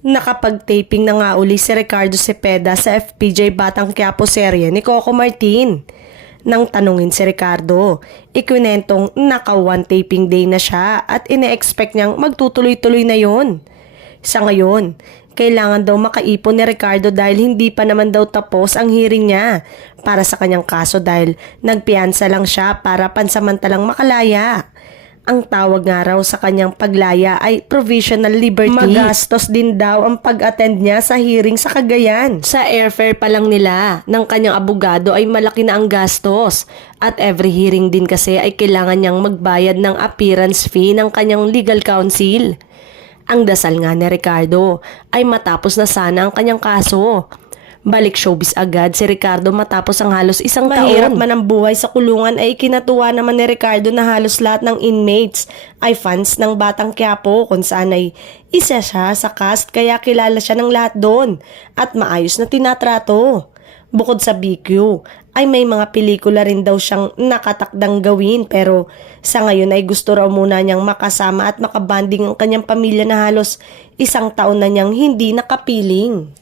Nakapag-taping na nga uli si Ricardo Cepeda sa FPJ Batang Quiapo serye ni Coco Martin. Nang tanungin si Ricardo, ikwinentong naka-one taping day na siya at ine-expect niyang magtutuloy-tuloy na yon. Sa ngayon, kailangan daw makaipon ni Ricardo dahil hindi pa naman daw tapos ang hearing niya para sa kanyang kaso dahil nagpiyansa lang siya para pansamantalang makalaya. Ang tawag nga raw sa kanyang paglaya ay provisional liberty. Magastos din daw ang pag-attend niya sa hearing sa Cagayan. Sa airfare pa lang nila ng kanyang abogado ay malaki na ang gastos. At every hearing din kasi ay kailangan niyang magbayad ng appearance fee ng kanyang legal counsel. Ang dasal nga ni Ricardo ay matapos na sana ang kanyang kaso. Balik showbiz agad si Ricardo matapos ang halos isang taon. Mahirap man ang buhay sa kulungan ay ikinatuwa naman ni Ricardo na halos lahat ng inmates ay fans ng Batang Quiapo kung saan ay isa siya sa cast kaya kilala siya ng lahat doon at maayos na tinatrato. Bukod sa BQ ay may mga pelikula rin daw siyang nakatakdang gawin pero sa ngayon ay gusto raw muna niyang makasama at makabanding ang kanyang pamilya na halos isang taon na niyang hindi nakapiling.